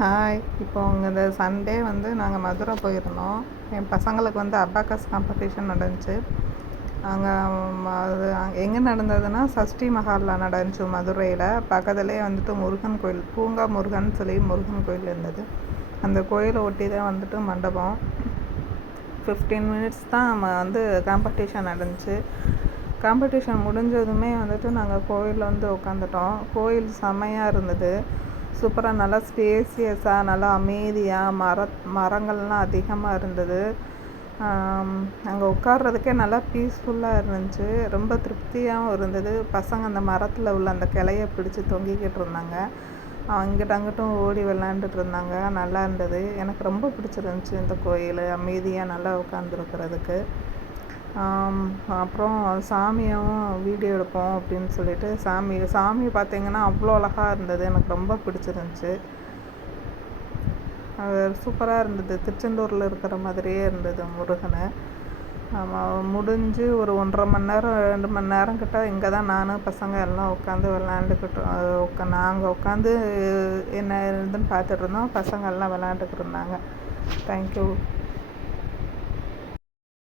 Hi. இப்போ இந்த Sunday நாங்கள் மதுரை போயிருந்தோம். என் பசங்களுக்கு அபாக்கஸ் காம்படிஷன் நடந்துச்சு. அங்கே அது எங்கே நடந்ததுன்னா சஷ்டி மஹாலில் நடந்துச்சு மதுரையில். பக்கத்துலேயே முருகன் கோயில், பூங்கா முருகன் சொல்லி முருகன் கோயில் இருந்தது. அந்த கோயிலை ஒட்டி தான் மண்டபம். 15 மினிட்ஸ் தான் காம்படிஷன் நடந்துச்சு. காம்படிஷன் முடிஞ்சதுமே நாங்கள் கோயிலில் உட்காந்துட்டோம். கோயில் செம்மையாக இருந்தது. சூப்பராக, நல்லா ஸ்பேசியஸாக, நல்லா அமைதியாக, மரங்கள்லாம் அதிகமாக இருந்தது. அங்கே உட்கார்றதுக்கே நல்லா பீஸ்ஃபுல்லாக இருந்துச்சு. ரொம்ப திருப்தியாகவும் இருந்தது. பசங்க அந்த மரத்தில் உள்ள அந்த கிளையை பிடிச்சி தொங்கிக்கிட்டு இருந்தாங்க. அங்கிட்ட அங்கிட்டும் ஓடி விளாண்டுட்டு இருந்தாங்க. நல்லா இருந்தது. எனக்கு ரொம்ப பிடிச்சிருந்துச்சி இந்த கோயில். அமைதியாக நல்லா உட்காந்துருக்கிறதுக்கு. அப்புறம் சாமியும் வீடியோ எடுப்போம் அப்படின்னு சொல்லிட்டு சாமி பார்த்திங்கன்னா அவ்வளோ அழகாக இருந்தது. எனக்கு ரொம்ப பிடிச்சிருந்துச்சி. அது சூப்பராக இருந்தது. திருச்செந்தூரில் இருக்கிற மாதிரியே இருந்தது முருகனை. முடிஞ்சு ஒரு 1.5 மணி நேரம் 2 மணி நேரம் கிட்ட இங்கே தான் நான் பசங்க எல்லாம் உட்காந்து விளாண்டுக்கிட்டு நாங்கள் உட்காந்து என்ன இருந்துன்னு பார்த்துட்டு இருந்தோம். பசங்க எல்லாம் விளாண்டுக்கிட்டு இருந்தாங்க. தேங்க்யூ.